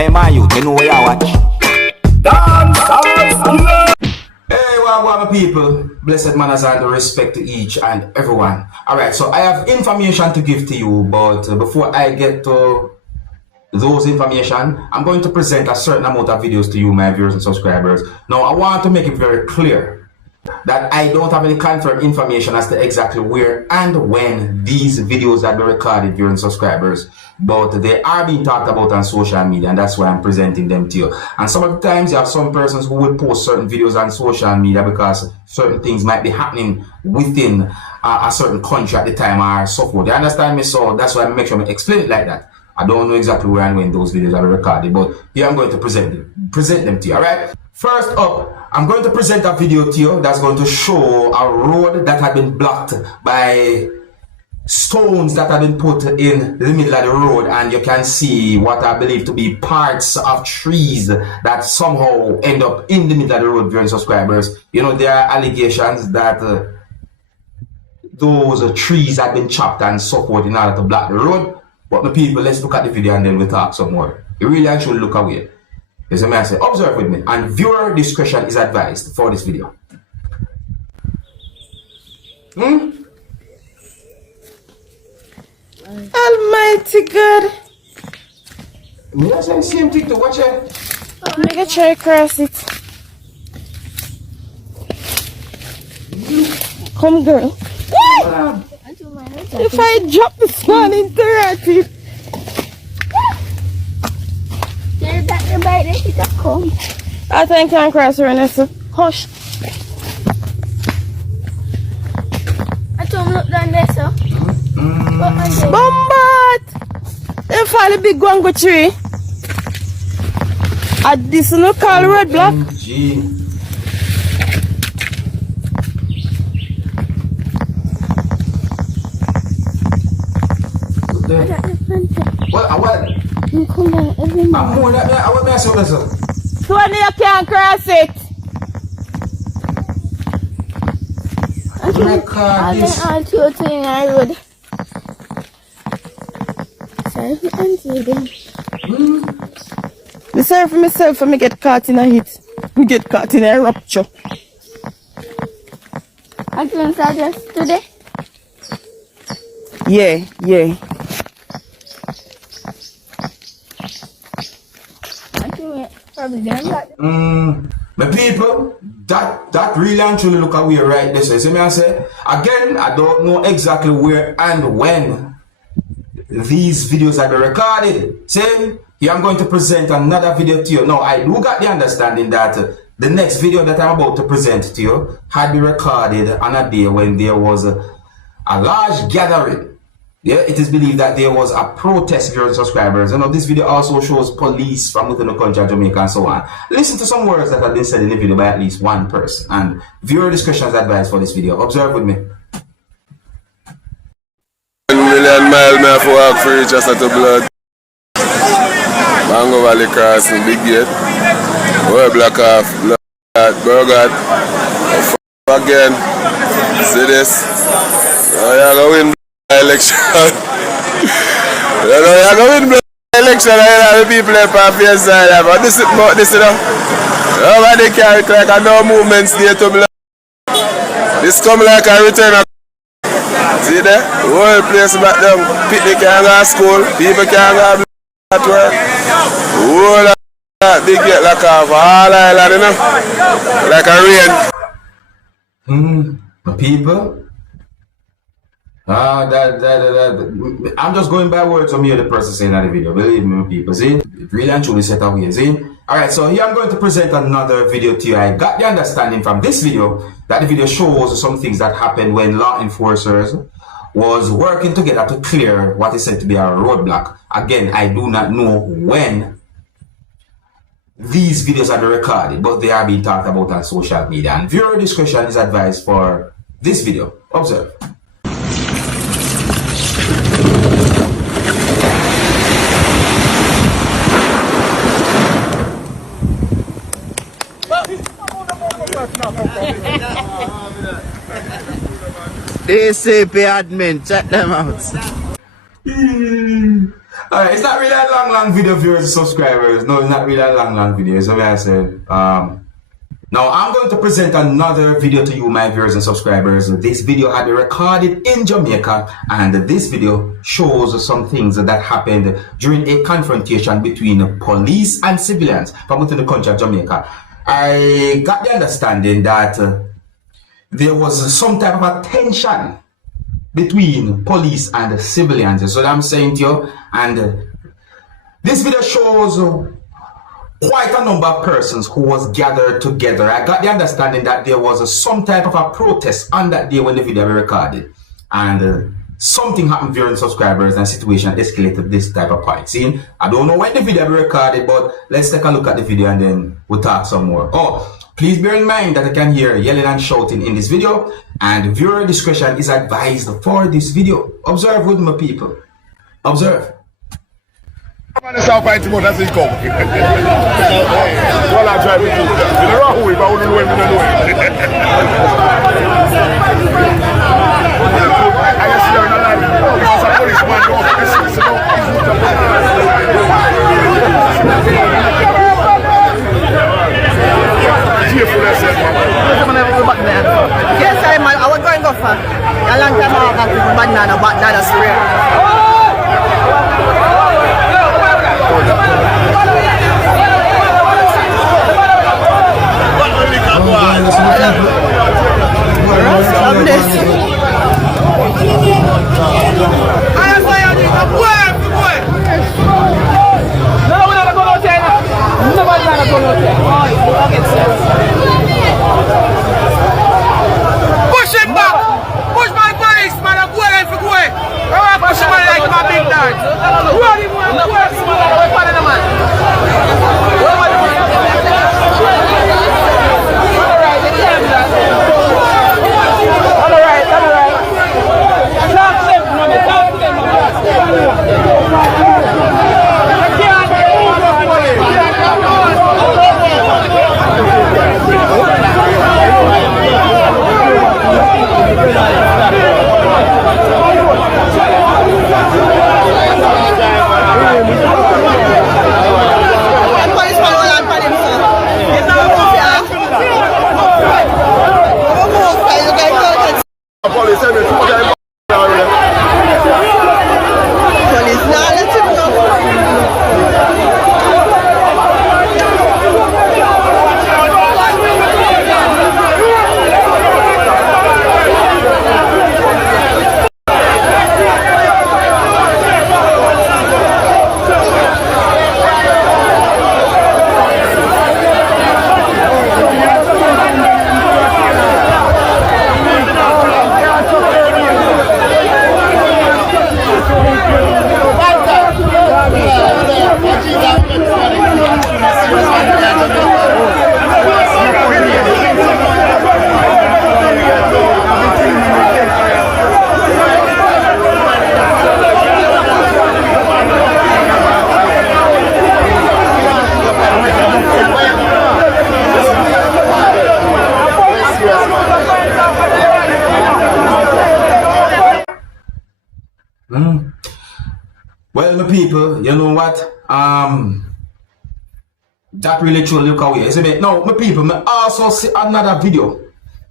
Hey, man, you know where you watch. Dancehall. Hey, what people? Blessed manners and respect to each and everyone. Alright, so I have information to give to you, but before I get to those information, I'm going to present a certain amount of videos to you, my viewers and subscribers. Now, I want to make it very clear that I don't have any confirmed information as to exactly where and when these videos are being recorded, viewers and subscribers, but they are being talked about on social media, and that's why I'm presenting them to you. And some of the times you have some persons who will post certain videos on social media because certain things might be happening within a certain country at the time or so forth. You understand me? So that's why I make sure I explain it like that. I don't know exactly where and when those videos are recorded, but here I'm going to present them to you, alright? First up, I'm going to present a video to you that's going to show a road that had been blocked by stones that have been put in the middle of the road, and you can see what I believe to be parts of trees that somehow end up in the middle of the road, viewers and subscribers. You know, there are allegations that those trees have been chopped and so forth in order to block the road. But my people, let's look at the video and then we'll talk some more. You really actually look away. As a man say, observe with me, and viewer discretion is advised for this video. Almighty God. Me I say same thing to watch it. Make a try cross it. Come girl. If I drop this one into it. I think I can cross her, Vanessa. Hush. I told him look down there, sir. Bombard! They find a big guango tree. At this no call Roadblock. What? Come down every I'm more than that. I want to ask you this. So when you can't cross it. Oh my God, this. I'm two thing I would. Sorry for answering them. The sorry for myself when I get caught in a hit. We get caught in a rupture. I can start yesterday. Yeah. Probably done. My people, that really and truly look away right there. So see me I say again, I don't know exactly where and when these videos are recorded. See, here I'm going to present another video to you. Now I do got the understanding that the next video that I'm about to present to you had been recorded on a day when there was a large gathering. Yeah, it is believed that there was a protest during subscribers. You know, this video also shows police from within the country of Jamaica and so on. Listen to some words that have been said in the video by at least one person. And viewer discretion is advised for this video. Observe with me. 1 million miles me have to walk free just at the blood. Mango Valley Crossing, Big Gate. Roadblock off, blood, burger. Again, see this. Oh, you're going to win election. You're going to win election. The people are on your side. But this, you know. Nobody can like a no movements there to blood. This come like a return of. See there? The whole place back down. Picnic can go to school. People can go at work. Whole of that big get like a all island, you know? Like a rain. The people. I'm just going by words from here, the person saying that the video. Believe me, people. See? It really and truly set away. See? Alright, so here I'm going to present another video to you. I got the understanding from this video that the video shows some things that happened when law enforcers was working together to clear what is said to be a roadblock. Again, I do not know when these videos are recorded, but they are being talked about on social media. And viewer discretion is advised for this video. Observe. ACP admin, check them out. Alright, it's not really a long video, viewers and subscribers. No, it's not really a long video. So I said, now I'm going to present another video to you, my viewers and subscribers. This video had been recorded in Jamaica, and this video shows some things that happened during a confrontation between police and civilians from within the country of Jamaica. I got the understanding that there was some type of a tension between police and civilians. So I'm saying to you, and this video shows quite a number of persons who was gathered together. I got the understanding that there was some type of a protest on that day when the video was recorded, and something happened during subscribers and situation escalated this type of point. See, I don't know when the video was recorded, but let's take a look at the video and then we'll talk some more. Oh, please bear in mind that I can hear yelling and shouting in this video, and viewer discretion is advised for this video. Observe with my people. Observe. I'm going to South Party mode, that's it come. Well, I drive it too. In the wrong way, but I wouldn't know him in the way. I just see her in a line. Because a policeman go up this is about Yes, I was going to go for a long time ago. I got banana spray. Push him back! Push my policeman and go ahead for go ahead! I want to push him like my big dad! Run him away! Go ahead for the man! Well, my people, you know what? That really truly look away, isn't it? Now, my people, I also see another video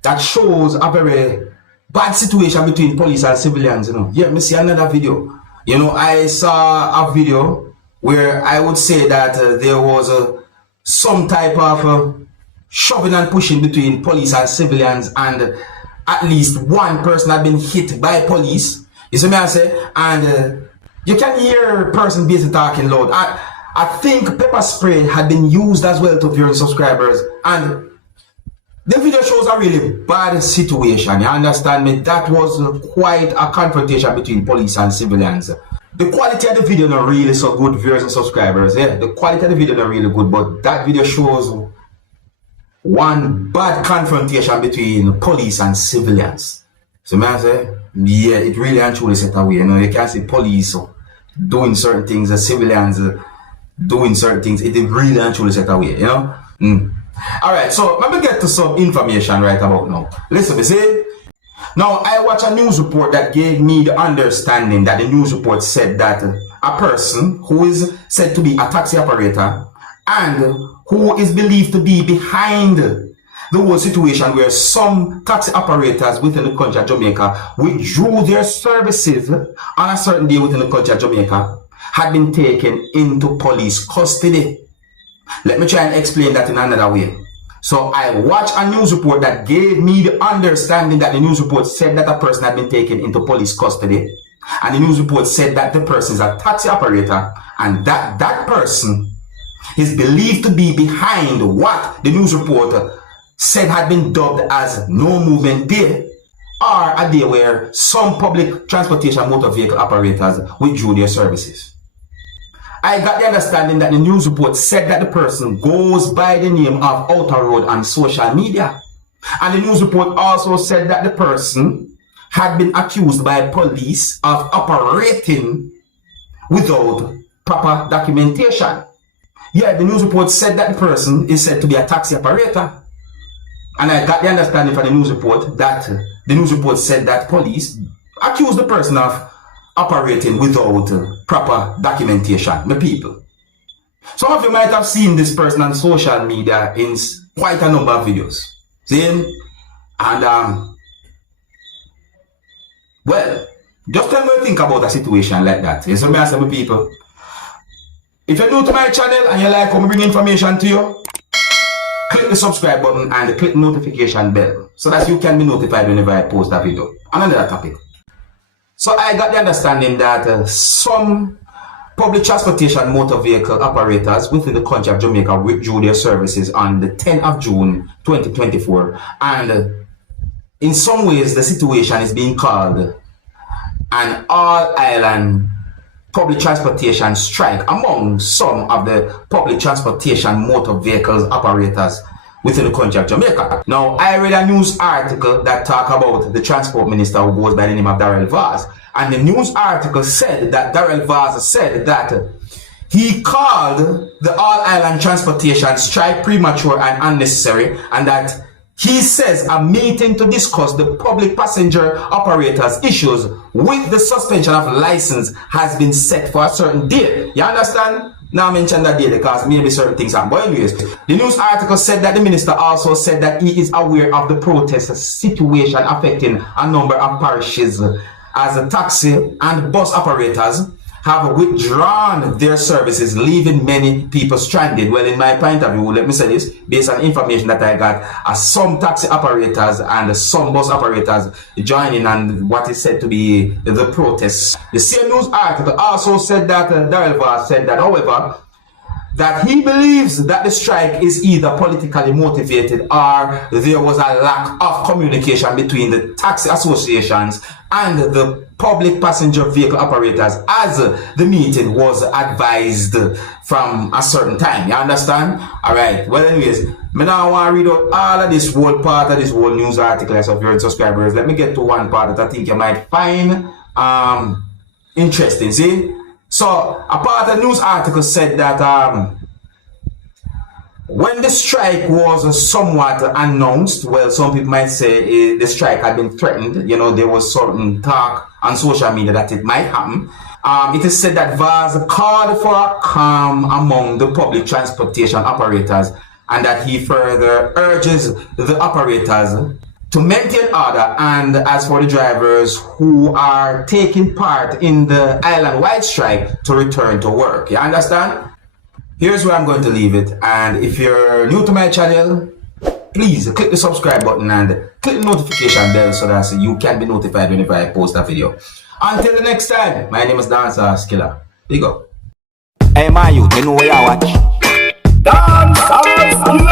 that shows a very bad situation between police and civilians, you know. Yeah, me see another video. You know, I saw a video where I would say that there was some type of shoving and pushing between police and civilians, and at least one person had been hit by police. You see me I say? And you can hear a person basically talking loud. I think pepper spray had been used as well to viewing subscribers, and the video shows a really bad situation. You understand me? That was quite a confrontation between police and civilians. The quality of the video not really so good, viewers and subscribers. Yeah, the quality of the video not really good, but that video shows one bad confrontation between police and civilians. So man say, yeah, it really and truly set away. You know, you can't see police doing certain things, the civilians doing certain things. It really and truly set away, you know. Alright, so let me get to some information right about now. Listen, you see. Now, I watched a news report that gave me the understanding that the news report said that a person who is said to be a taxi operator and who is believed to be behind the whole situation where some taxi operators within the country of Jamaica withdrew their services on a certain day within the country of Jamaica had been taken into police custody. Let me try and explain that in another way. So I watched a news report that gave me the understanding that the news report said that a person had been taken into police custody, and the news report said that the person is a taxi operator and that person is believed to be behind what the news report said had been dubbed as No Movement Day, or a day where some public transportation motor vehicle operators withdrew their services. I got the understanding that the news report said that the person goes by the name of Outer Road on social media. And the news report also said that the person had been accused by police of operating without proper documentation. Yeah, the news report said that the person is said to be a taxi operator. And I got the understanding from the news report that the news report said that police accused the person of operating without proper documentation. My people, some of you might have seen this person on social media in quite a number of videos. See? And well, just tell me what you think about a situation like that. Yes, so I say, my people, if you're new to my channel and you like how I bring information to you, click the subscribe button and click the notification bell so that you can be notified whenever I post a video on another topic. So I got the understanding that some public transportation motor vehicle operators within the country of Jamaica withdrew their services on the 10th of June 2024, and in some ways the situation is being called an all-island public transportation strike among some of the public transportation motor vehicles operators within the country of Jamaica. Now, I read a news article that talked about the transport minister who goes by the name of Darrell Vaz. And the news article said that Darrell Vaz said that he called the all-island transportation strike premature and unnecessary, and that he says a meeting to discuss the public passenger operators issues with the suspension of license has been set for a certain date. You understand? Now I mention that day because maybe certain things happen. But anyways, the news article said that the minister also said that he is aware of the protest situation affecting a number of parishes as the taxi and bus operators have withdrawn their services, leaving many people stranded. Well, in my point of view, let me say this, based on information that I got, some taxi operators and some bus operators joining on what is said to be the protests. The same news article also said that Darrell Vaz said that, however, that he believes that the strike is either politically motivated or there was a lack of communication between the taxi associations and the public passenger vehicle operators as the meeting was advised from a certain time. You understand? Alright, well anyways, I now want to read out all of this whole part of this whole news article. So if you're subscribers, let me get to one part that I think you might find interesting. See? So a part of the news article said that when the strike was somewhat announced, well, some people might say the strike had been threatened. You know, there was certain talk on social media that it might happen. It is said that Vaz called for a calm among the public transportation operators, and that he further urges the operators to maintain order, and as for the drivers who are taking part in the island-wide strike, to return to work. You understand? Here's where I'm going to leave it, and if you're new to my channel, please click the subscribe button and click the notification bell so that you can be notified whenever I post a video. Until the next time, my name is Dancehall Skilla. Big up. Hey, my youth, you know where you watch? Dancehall Skilla.